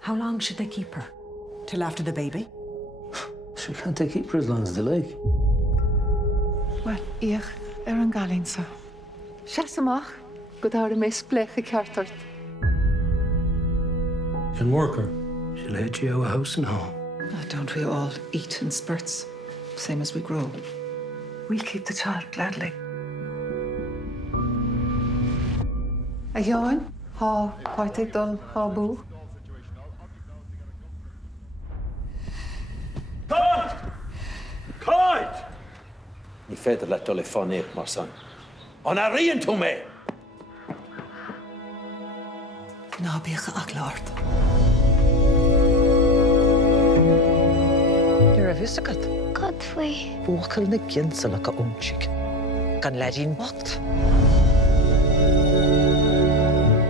How long should they keep her? Till after the baby? She can't they keep her as long as they like? Well, ich an Cailín sa. Shasamach, good hour miss bleche cartart. Can work her. She'll head you out of house and home. Oh, don't we all eat in spurts, same as we grow? We'll keep the child gladly. A Ciúin, ha party dul ha boo. Coid! Ní féidir le dul I fánéach mar san. An a rion tú mé! Ná bíocha ach lárt. You're a visigat. Godfrey. Búchail na ginsala ka umchig. Gan ledín what?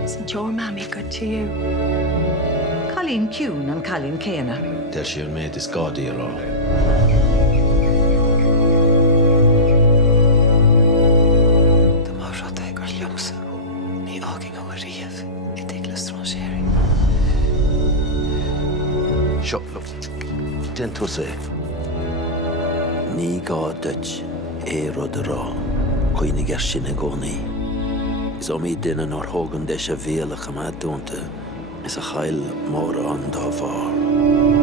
Isn't your mammy good to you? Cailín Ciúin and Cailín Céanna. Der siar méid is gádaí ará. The mar rata ag ar liomsa, ní ágin ó a riamh I dekle strangéirí. Seo, look. Den tú sé. Ní gá duit rud ará. Cuoinnig sin a gcónaí. Is omí duine nár thógan deis a bhéalach am dúnta. Is a chail mór an dá bhar.